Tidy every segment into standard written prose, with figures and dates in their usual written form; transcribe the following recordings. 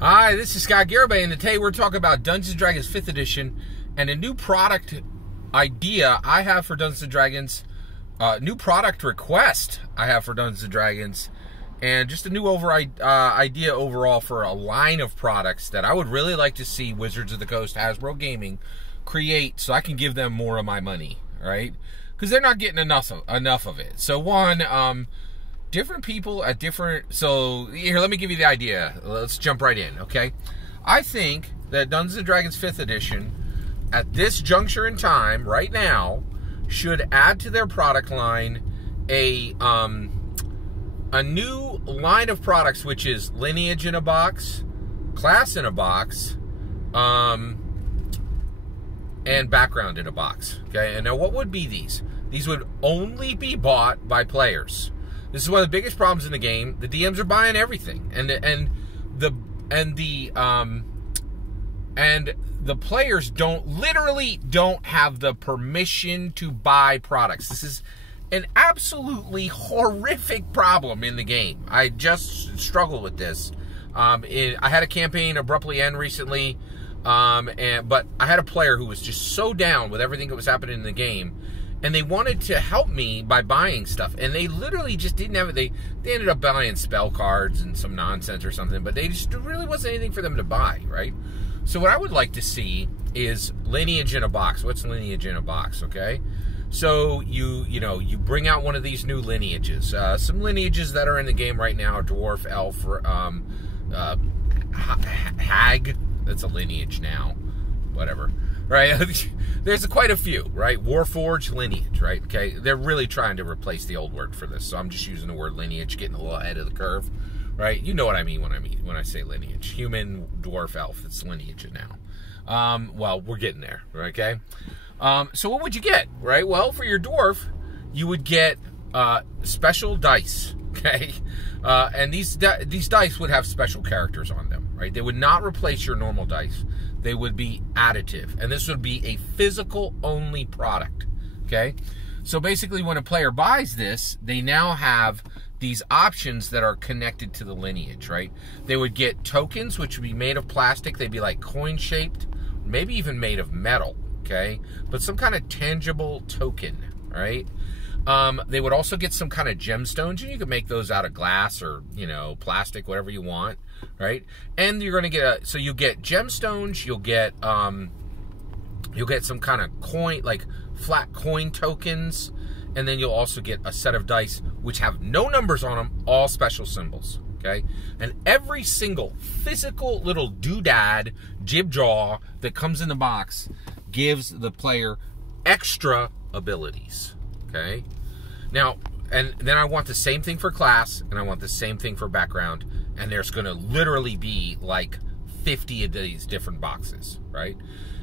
Hi, this is Logan Garibay, and today we're talking about Dungeons & Dragons 5th Edition and a new product idea I have for Dungeons & Dragons, new product request I have for Dungeons & Dragons, and just a new idea overall for a line of products that I would really like to see Wizards of the Coast, Hasbro Gaming, create so I can give them more of my money, right? Because they're not getting enough of it. So one, different people at different... So, here, let me give you the idea. Let's jump right in, okay? I think that Dungeons & Dragons 5th Edition, at this juncture in time, right now, should add to their product line a new line of products, which is Lineage in a box, Class in a box, and Background in a box, okay? And now, what would be these? These would only be bought by players. This is one of the biggest problems in the game. The DMs are buying everything, and the players literally don't have the permission to buy products. This is an absolutely horrific problem in the game. I just struggle with this. I had a campaign abruptly end recently, but I had a player who was just so down with everything that was happening in the game. And they wanted to help me by buying stuff. And they literally just didn't have it. They ended up buying spell cards and some nonsense or something. But they just really wasn't anything for them to buy, right? So what I would like to see is Lineage in a box. What's Lineage in a box, okay? So you bring out one of these new lineages. Some lineages that are in the game right now. Dwarf, Elf, Hag. That's a lineage now. Whatever. Right, there's quite a few, right? Warforged, lineage, right? Okay, they're really trying to replace the old word for this, so I'm just using the word lineage, getting a little ahead of the curve, right? You know what I mean when I say lineage. Human, dwarf, elf, it's lineage now. Well, we're getting there, okay? So what would you get, right? Well, for your dwarf, you would get special dice, okay? And these dice would have special characters on them, right? They would not replace your normal dice. They would be additive, and this would be a physical-only product, okay? So basically, when a player buys this, they now have these options that are connected to the lineage, right? They would get tokens, which would be made of plastic. They'd be like coin-shaped, maybe even made of metal, okay? But some kind of tangible token, right? They would also get some kind of gemstones, and you can make those out of glass or, plastic, whatever you want, right? And you're going to get so you get gemstones, you'll get some kind of coin, like flat coin tokens, and then you'll also get a set of dice which have no numbers on them, all special symbols, okay? And every single physical little doodad, jibjaw that comes in the box gives the player extra abilities, okay? Now, and then I want the same thing for class, and I want the same thing for background, and there's going to literally be like 50 of these different boxes, right?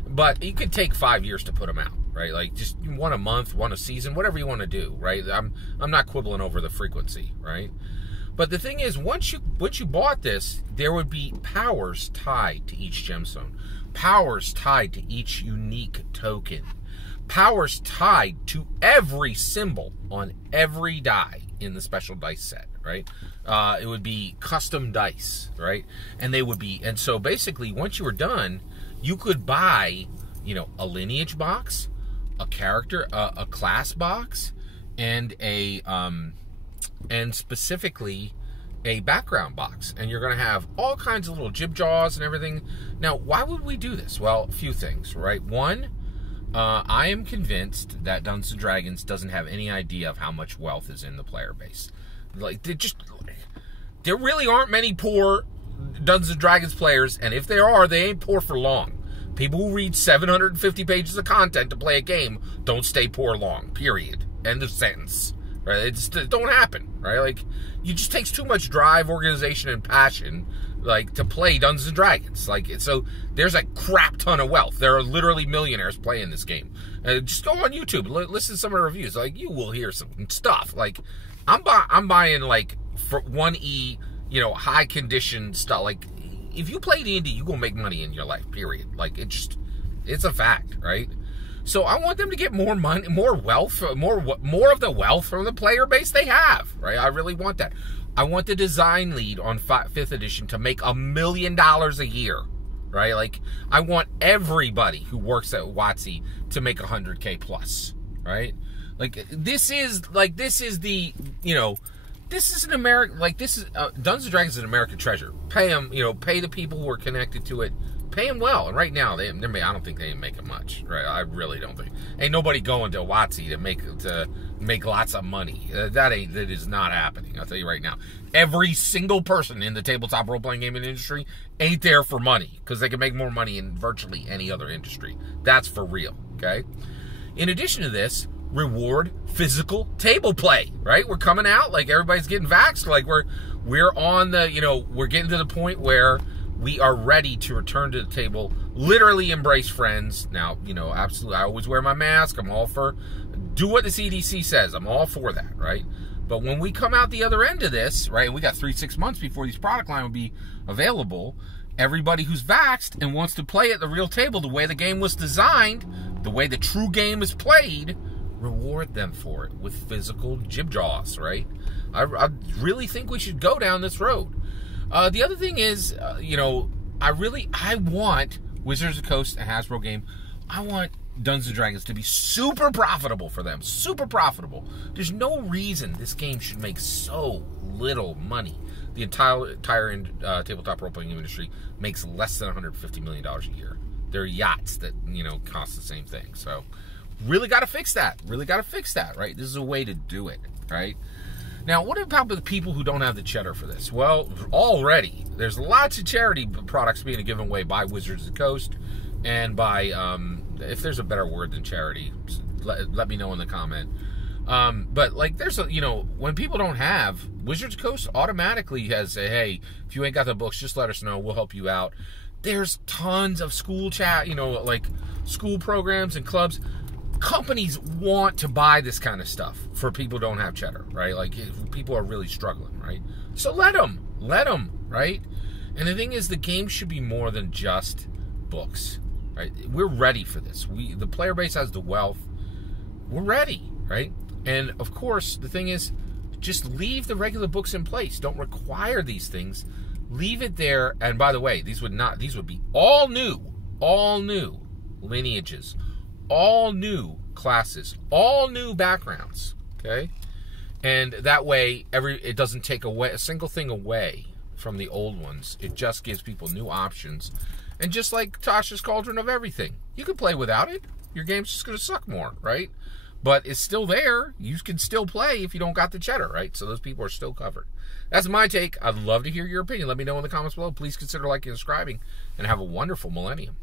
But you could take 5 years to put them out, right? Like just one a month, one a season, whatever you want to do, right? I'm not quibbling over the frequency, right? But the thing is, once you bought this, there would be powers tied to each gemstone, powers tied to each unique token, powers tied to every symbol on every die in the special dice set, right? It would be custom dice, right? And they would be, and so basically, once you were done, you could buy, a lineage box, a character, a class box, and and specifically a background box. And you're going to have all kinds of little jibjaws and everything. Now, why would we do this? Well, a few things, right? One, I am convinced that Dungeons & Dragons doesn't have any idea of how much wealth is in the player base. Like, there really aren't many poor Dungeons & Dragons players, and if there are, they ain't poor for long. People who read 750 pages of content to play a game don't stay poor long, period. End of sentence. Right? It don't happen, right? Like, it just takes too much drive, organization, and passion, like, to play Dungeons & Dragons. Like, so there's a crap ton of wealth. There are literally millionaires playing this game. Just go on YouTube, listen to some of the reviews. Like, you will hear some stuff. Like, I'm buying, like, for 1E, high condition stuff. Like, if you play D&D, you gonna make money in your life, period. Like, it's a fact, right? So I want them to get more money, more wealth, more of the wealth from the player base they have, right? I really want that. I want the design lead on 5th edition to make $1 million a year, right? Like, I want everybody who works at WotC to make $100K plus, right? Like, this is the, you know, this is an American, like, this is, Dungeons & Dragons is an American treasure. Pay them, you know, pay the people who are connected to it. Pay them well. And right now, I don't think they ain't making much, right? I really don't think. Ain't nobody going to WotC to make lots of money. That is not happening. I'll tell you right now. Every single person in the tabletop role-playing gaming industry ain't there for money, because they can make more money in virtually any other industry. That's for real, okay? In addition to this, reward physical table play, right? We're coming out, like, everybody's getting vaxxed. Like, we're on the, you know, we're getting to the point where we are ready to return to the table, literally embrace friends. Now, you know, absolutely, I always wear my mask. I'm all for, do what the CDC says. I'm all for that, right? But when we come out the other end of this, right, we got 3-6 months before these product line will be available, everybody who's vaxxed and wants to play at the real table the way the game was designed, the way the true game is played, reward them for it with physical jib jaws, right? I really think we should go down this road. The other thing is, you know, I want Wizards of the Coast and Hasbro game, I want Dungeons & Dragons to be super profitable for them. Super profitable. There's no reason this game should make so little money. The entire tabletop role-playing industry makes less than $150 million a year. There are yachts that, you know, cost the same thing. So, really got to fix that. Really got to fix that, right? This is a way to do it, right? Now, what about the people who don't have the cheddar for this? Well, already, there's lots of charity products being given away by Wizards of the Coast and by, if there's a better word than charity, let me know in the comment. But, like, there's a, you know, when people don't have, Wizards of the Coast automatically has a, hey, if you ain't got the books, just let us know. We'll help you out. There's tons of school chat, you know, like school programs and clubs. Companies want to buy this kind of stuff for people who don't have cheddar, right? Like, people are really struggling, right? So let them, right? And the thing is, the game should be more than just books, right? We're ready for this. The player base has the wealth. We're ready, right? And of course, the thing is, just leave the regular books in place. Don't require these things. Leave it there. And by the way, these would be all new lineages, all new classes, all new backgrounds, okay? And that way, it doesn't take away a single thing away from the old ones. It just gives people new options. And just like Tasha's Cauldron of Everything, you can play without it. Your game's just going to suck more, right? But it's still there. You can still play if you don't got the cheddar, right? So those people are still covered. That's my take. I'd love to hear your opinion. Let me know in the comments below. Please consider liking and subscribing, and have a wonderful millennium.